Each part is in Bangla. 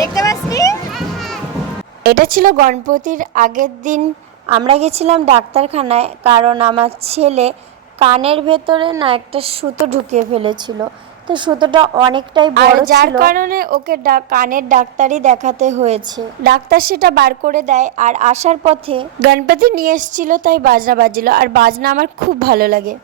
দেখতে পাচ্ছি? এটা ছিল গণপতির আগের দিন। আমরা গেছিলাম ডাক্তারখানায় কারণ আমার ছেলে কানের ভেতরে না একটা সুতো ঢুকিয়ে ফেলেছিল। তো সুতোটা অনেকটাই বড় যার কারণে ওকে কানের ডাক্তারই দেখাতে হয়েছে। ডাক্তার সেটা বার করে দেয় আর আসার পথে গণপতি নিয়ে এসেছিল তাই বাজনা বাজছিল আর বাজনা আমার খুব ভালো লাগে।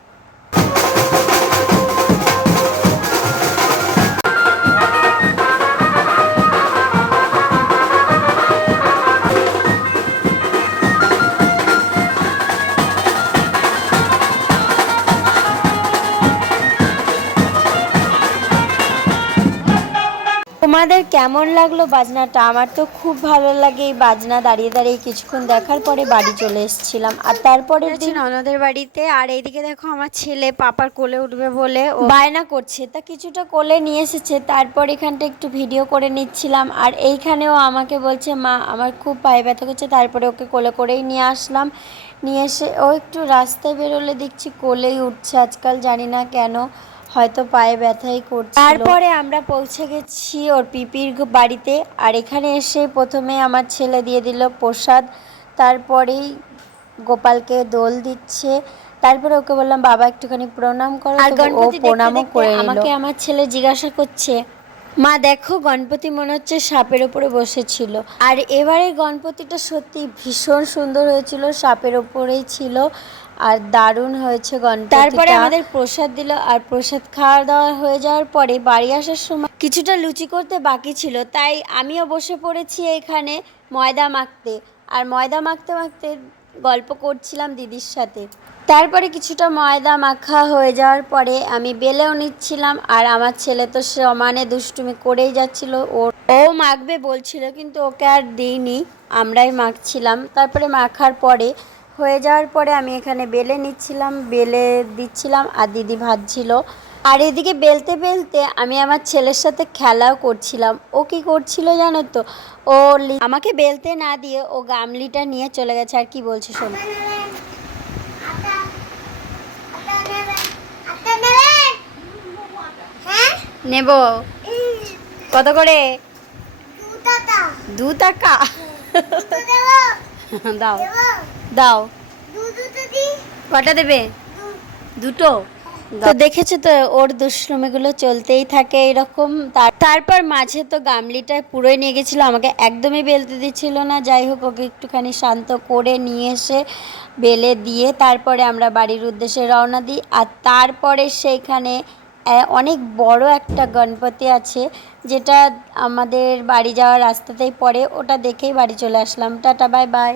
তোমাদের কেমন লাগল বাজনাটা? আমার তো খুব ভালো লাগে এই বাজনা দাঁড়িয়ে দাঁড়িয়ে কিছুক্ষণ দেখার পরে বাড়ি চলে এসেছিলাম। আর তারপরে দিন ননদের বাড়িতে। আর এইদিকে দেখো আমার ছেলে পাপার কোলে উঠবে বলে বায়না করছে। তা কিছুটা কোলে নিয়ে এসেছে। তারপর এখানটা একটু ভিডিও করে নিচ্ছিলাম। আর এইখানেও আমাকে বলছে মা আমার খুব পায়ে ব্যথা করছে। তারপরে ওকে কোলে করেই নিয়ে আসলাম। নিয়ে এসে ও একটু রাস্তায় বেরোলে দেখছি কোলেই উঠছে। আজকাল জানি না কেন হয়তো পায়ে ব্যথাই করছে তারপরে আমরা পৌঁছে গেছি ওর পিপির বাড়িতে। আর এখানে এসে প্রথমে আমার ছেলে দিয়ে দিল প্রসাদ। তারপরেই গোপালকে দোল দিচ্ছে। তারপরে ওকে বললাম বাবা একটুখানি প্রণাম করো। ও প্রণামও করে আমাকে আমার ছেলে জিজ্ঞাসা করছে মা দেখো গণপতি মনে হচ্ছে সাপের উপরে বসেছিল। আর এবারে গণপতিটা সত্যি ভীষণ সুন্দর হয়েছিল সাপের ওপরেই ছিল। আর দারুণ হয়েছে গণপতি তারপরে আমাদের প্রসাদ দিল, আর প্রসাদ খাওয়া দাওয়া হয়ে যাওয়ার পরে বাড়ি আসার সময় কিছুটা লুচি করতে বাকি ছিল, তাই আমিও বসে পড়েছি এখানে ময়দা মাখতে। আর ময়দা মাখতে মাখতে গল্প করছিলাম দিদির সাথে। তারপরে কিছুটা ময়দা মাখা হয়ে যাওয়ার পরে আমি বেলেও নিচ্ছিলাম, আর আমার ছেলে তো সমানে দুষ্টুমি করেই যাচ্ছিল। ও ও মাখবে বলছিল, কিন্তু ওকে আর দিইনি, আমরাই মাখছিলাম। তারপরে মাখার পরে হয়ে যাওয়ার পরে আমি এখানে বেলে নিচ্ছিলাম বেলে দিচ্ছিলাম আর দিদি ভাজছিল আর এদিকে বেলতে বেলতে আমি আমার ছেলের সাথে খেলাও করছিলাম। ও কি করছিল জানো তো? ও আমাকে বেলতে না দিয়ে ও গামলিটা নিয়ে চলে গেছে। আর কি বলছে শোন। নেব। কত করে? দু টাকা। দাও। দাও। কটা দেবে? দুটো? তো দেখেছ তো ওর দুষ্টুমিগুলো চলতেই থাকে এরকম। তার- তারপর মাঝে তো গামলিটা পুরোই নিয়ে গেছিল আমাকে একদমই বেলতে দিচ্ছিল না। যাই হোক ওকে একটুখানি শান্ত করে নিয়ে এসে বেলে দিয়ে তারপরে আমরা বাড়ির উদ্দেশ্যে রওনা দিই। আর তারপরে সেইখানে অনেক বড় একটা গণপতি আছে যেটা আমাদের বাড়ি যাওয়ার রাস্তাতেই পড়ে। ওটা দেখেই বাড়ি চলে আসলাম। Tata bye bye.